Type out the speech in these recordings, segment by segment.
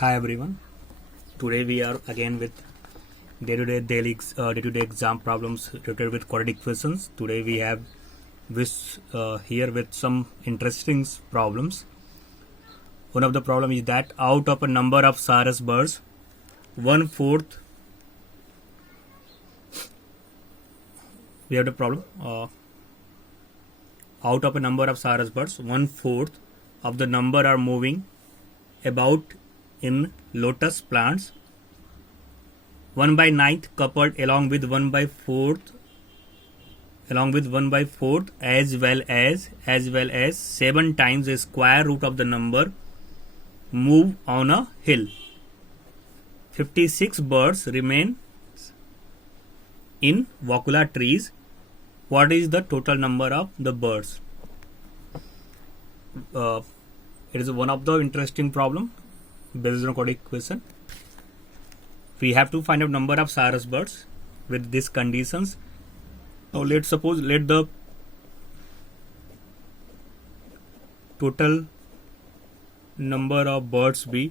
Hi everyone. Today we are again with day-to-day exam problems related with quadratic equations. Today we have here with some interesting problems. One of the problem is that out of a number of Sarus birds, 1/4. We have the problem. Out of a number of Sarus birds, 1/4 of the number are moving about in lotus plants. 1/9 coupled along with 1/4 as well as 7 times the square root of the number move on a hill. 56 birds remain in vacula trees. What is the total number of the birds? It is one of the interesting problem based on quadratic equation. We have to find out number of Sarus birds with these conditions. Now let the total number of birds be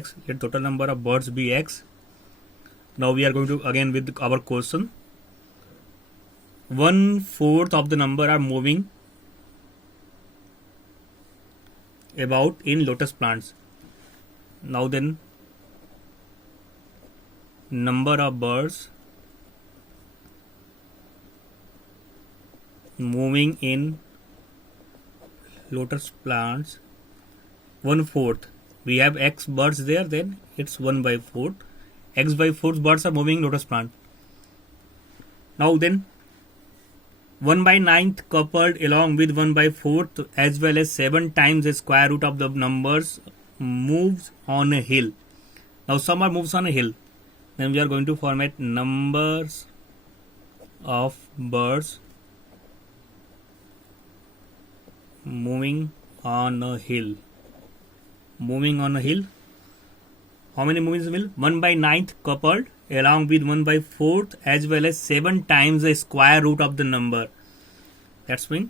x. Let total number of birds be x. Now we are going to again with our question. 1/4 of the number are moving about in lotus plants. Now then, number of birds moving in lotus plants, 1/4. We have x birds there, then it's 1/4. x/4 birds are moving in lotus plant. Now then, 1/9 coupled along with 1/4 as well as 7 times the square root of the numbers moves on a hill. Now some are moves on a hill. Then we are going to format numbers of birds moving on a hill. Moving on a hill. How many movings will? 1/9 coupled along with 1/4 as well as 7 times the square root of the number. That's mean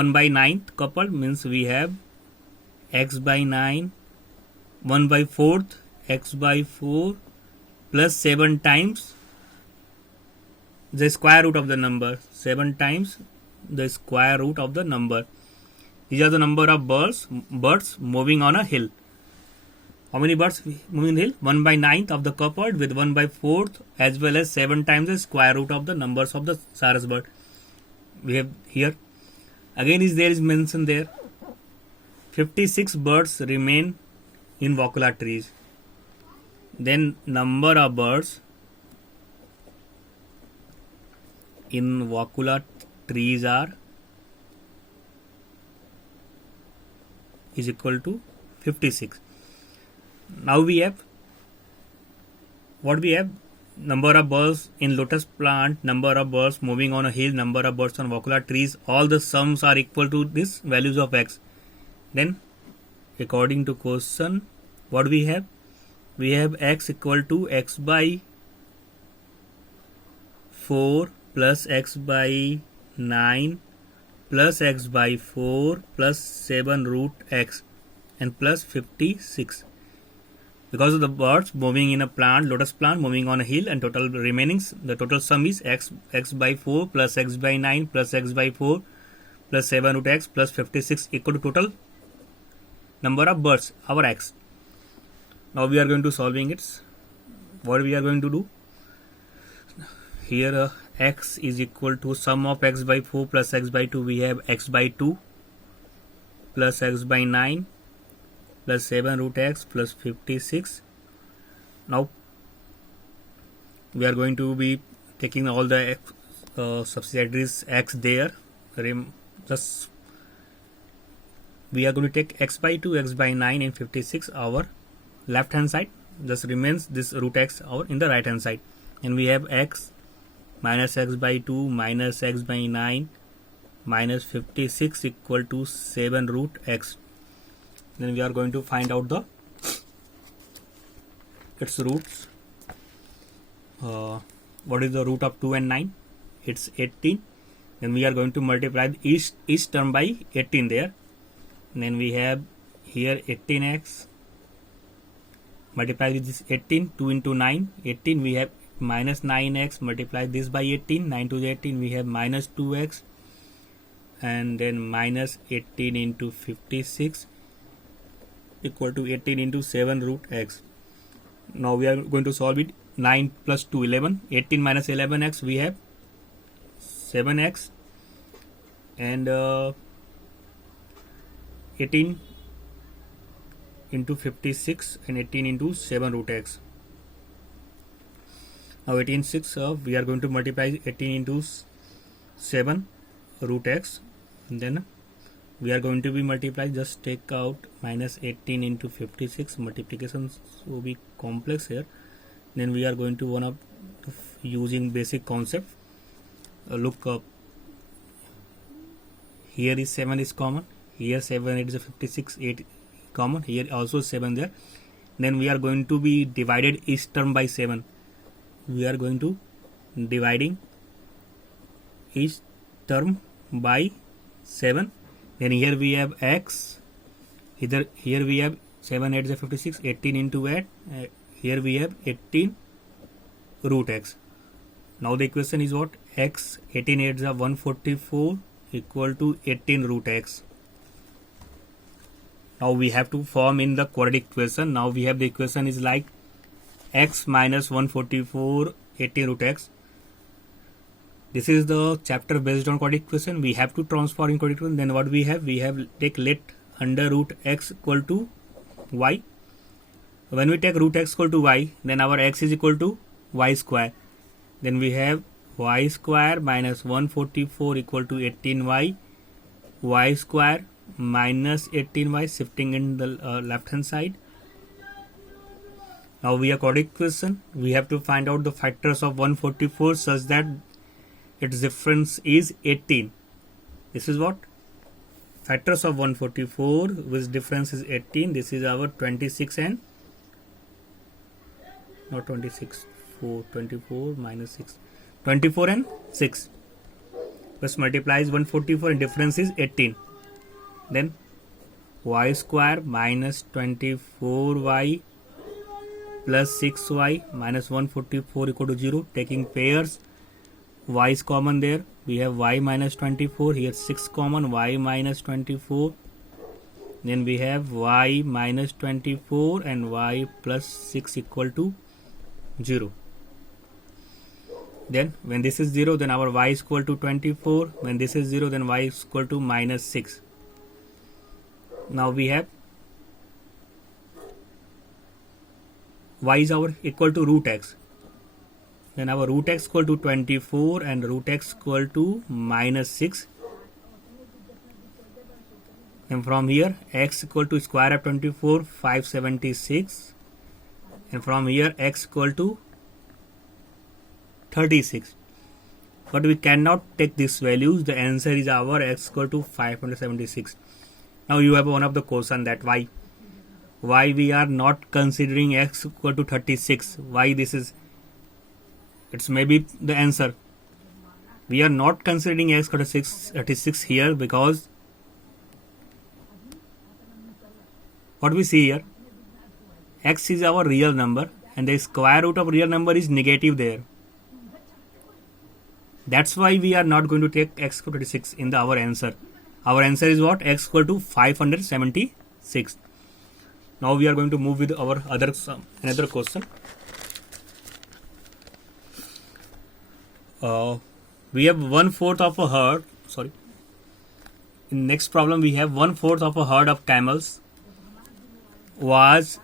1/9 coupled means we have x/9, 1/4 x/4 plus 7 times the square root of the number. 7 times the square root of the number. These are the number of birds moving on a hill. How many birds moving in the hill? 1/9 of the coupled with 1/4 as well as 7 times the square root of the numbers of the Sarus bird. We have here. Again is mentioned there. 56 birds remain in vacula trees. Then number of birds in vacula trees is equal to 56. Now we have number of birds in lotus plant, number of birds moving on a hill, number of birds on vacula trees. All the sums are equal to this values of x. Then according to question, what we have? We have x equal to x/4 plus x/9 plus x/4 plus 7 root x and plus 56. Because of the birds moving in a plant, lotus plant moving on a hill, and total remainings, the total sum is x/4 plus x/9 plus x/4 plus 7 root x plus 56 equal to total number of birds, our x. Now we are going to solving it. What we are going to do? Here x is equal to sum of x/4 plus x/2. We have x/2 plus x/9 plus 7 root x plus 56. Now we are going to be taking all the subsidiaries x there. Just we are going to take x/2, x/9 and 56 our left hand side. Just remains this root x our in the right hand side. And we have x minus x/2 minus x/9 minus 56 equal to 7 root x. Then we are going to find out its roots. What is the root of 2 and 9? It's 18. Then we are going to multiply each term by 18 there. Then we have here 18x multiplied with this 18, 2 into 9, 18, we have minus 9x, multiply this by 18, 9 to the 18, we have minus 2x, and then minus 18 into 56 equal to 18 into 7 root x. Now we are going to solve it. 9 plus 2, 11, 18 minus 11x, we have 7x, and 18 into 56 and 18 into 7 root x. Now 18 6, we are going to multiply 18 into 7 root x, and then we are going to be multiply, just take out minus 18 into 56, multiplications will be complex here. Then we are going to one up using basic concept. Look up, here is 7 is common, here 7, it is a 56, 8 common, here also 7 there. Then we are going to be divided each term by 7. We are going to dividing each term by 7. Then here we have x, here we have 7 8 is 56, 18 into 8, here we have 18 root x. Now the equation is what? X, 18 8 is 144 equal to 18 root x. Now we have to form in the quadratic equation. Now we have the equation is like x minus 144 18 root x. This is the chapter based on quadratic equation. We have to transform in quadratic equation. Then what we have take let under root x equal to y. When we take root x equal to y, then our x is equal to y square. Then we have y square minus 144 equal to 18y, y square minus 18y, shifting in the left hand side. Now we have quadratic equation. We have to find out the factors of 144 such that its difference is 18. This is what? Factors of 144 which difference is 18. This is our 26 and not 26, 4, 24 minus 6, 24 and 6. Plus multiplies 144 and difference is 18. Then y square minus 24y plus 6y minus 144 equal to 0. Taking pairs, y is common there. We have y minus 24. Here 6 common, y minus 24. Then we have y minus 24 and y plus 6 equal to 0. Then when this is 0, then our y is equal to 24. When this is 0, then y is equal to minus 6. Now we have y is our equal to root x. Then our root x equal to 24 and root x equal to minus 6. And from here x equal to square of 24, 576. And from here x equal to 36. But we cannot take these values. The answer is our x equal to 576. Now you have one of the question that why we are not considering x equal to 36. Why this is? It's maybe the answer. We are not considering x equal to 36 here because what we see here, x is our real number and the square root of real number is negative there. That's why we are not going to take x equal to 36 in our answer. Our answer is what? X equal to 576. Now we are going to move with our another question. We have 1/4 of a herd. In next problem we have 1/4 of a herd of camels was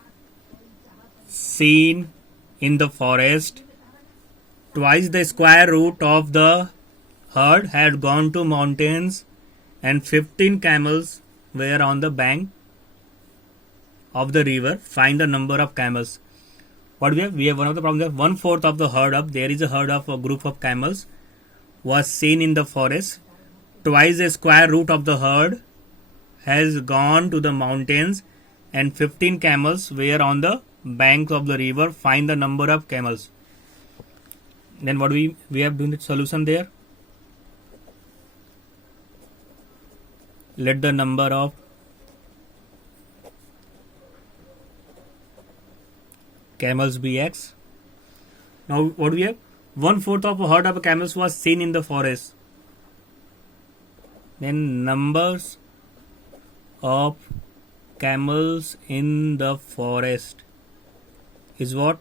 seen in the forest. Twice the square root of the herd had gone to mountains and 15 camels were on the bank of the river. Find the number of camels. What we have? We have one of the problems. 1/4 of the herd of, there is a herd of a group of camels was seen in the forest. Twice the square root of the herd has gone to the mountains and 15 camels were on the banks of the river. Find the number of camels. Then what we have doing the solution there. Let the number of camels be X. Now what we have? 1/4 of a herd of camels was seen in the forest. Then numbers of camels in the forest is what?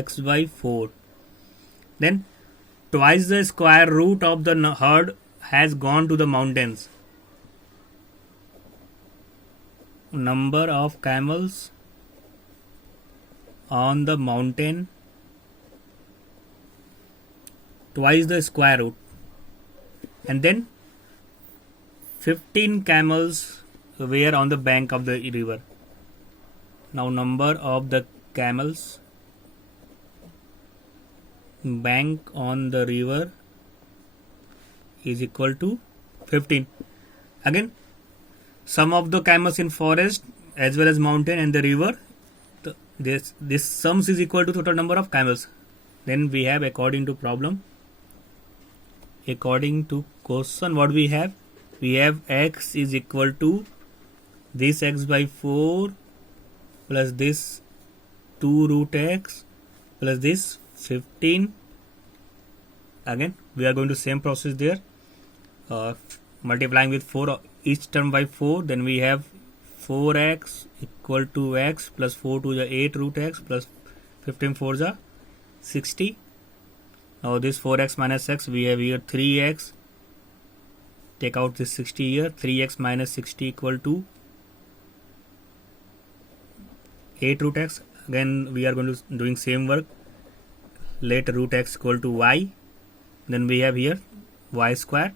X by 4. Then twice the square root of the herd has gone to the mountains. Number of camels on the mountain twice the square root, and then 15 camels were on the bank of the river. Now number of the camels bank on the river is equal to 15. Again, sum of the camels in forest as well as mountain and the river, this sums is equal to total number of camels. Then we have, according to problem, according to question, what we have? We have X is equal to this X by 4 plus this 2 root X plus this 15. Again we are going to same process there, multiplying with 4 each term by 4. Then we have 4x equal to x plus 4 to the 8 root x plus 15 4 the 60. Now this 4x minus x, we have here 3x. Take out this 60 here. 3x minus 60 equal to 8 root x. Again we are going to doing same work. Let root x equal to y. Then we have here y square.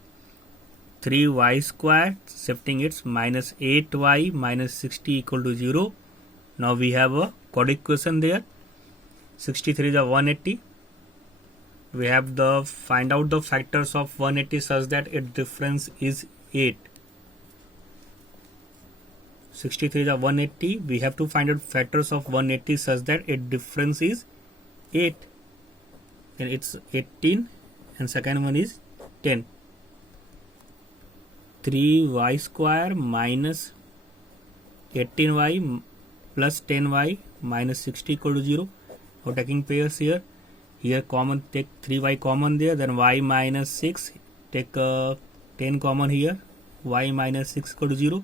3y square, shifting it, minus 8y minus 60 equal to 0. Now we have a chord equation there. 63 is a 180. We have the find out the factors of 180 such that its difference is 8. 63 is a 180. We have to find out factors of 180 such that its difference is 8. Then it's 18 and second one is 10. 3y square minus 18y plus 10y minus 60 equal to 0. Now taking pairs here. Here common, take 3y common there, then y minus 6, take 10 common here, y minus 6 equal to 0.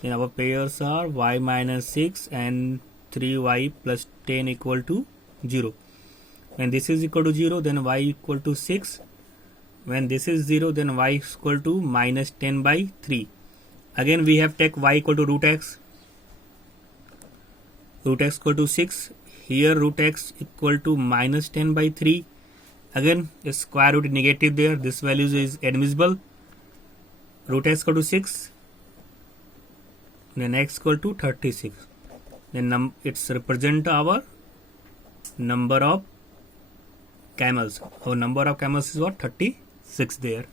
Then our pairs are y minus 6 and 3y plus 10 equal to 0. When this is equal to 0, then y equal to 6. When this is 0, then y is equal to minus 10 by 3. Again we have take y equal to root x. Root x equal to 6. Here root x equal to minus 10 by 3. Again a square root negative there. This value is admissible. Root x equal to 6. Then x equal to 36. Then it's represent our number of camels. Our number of camels is what? 36 there.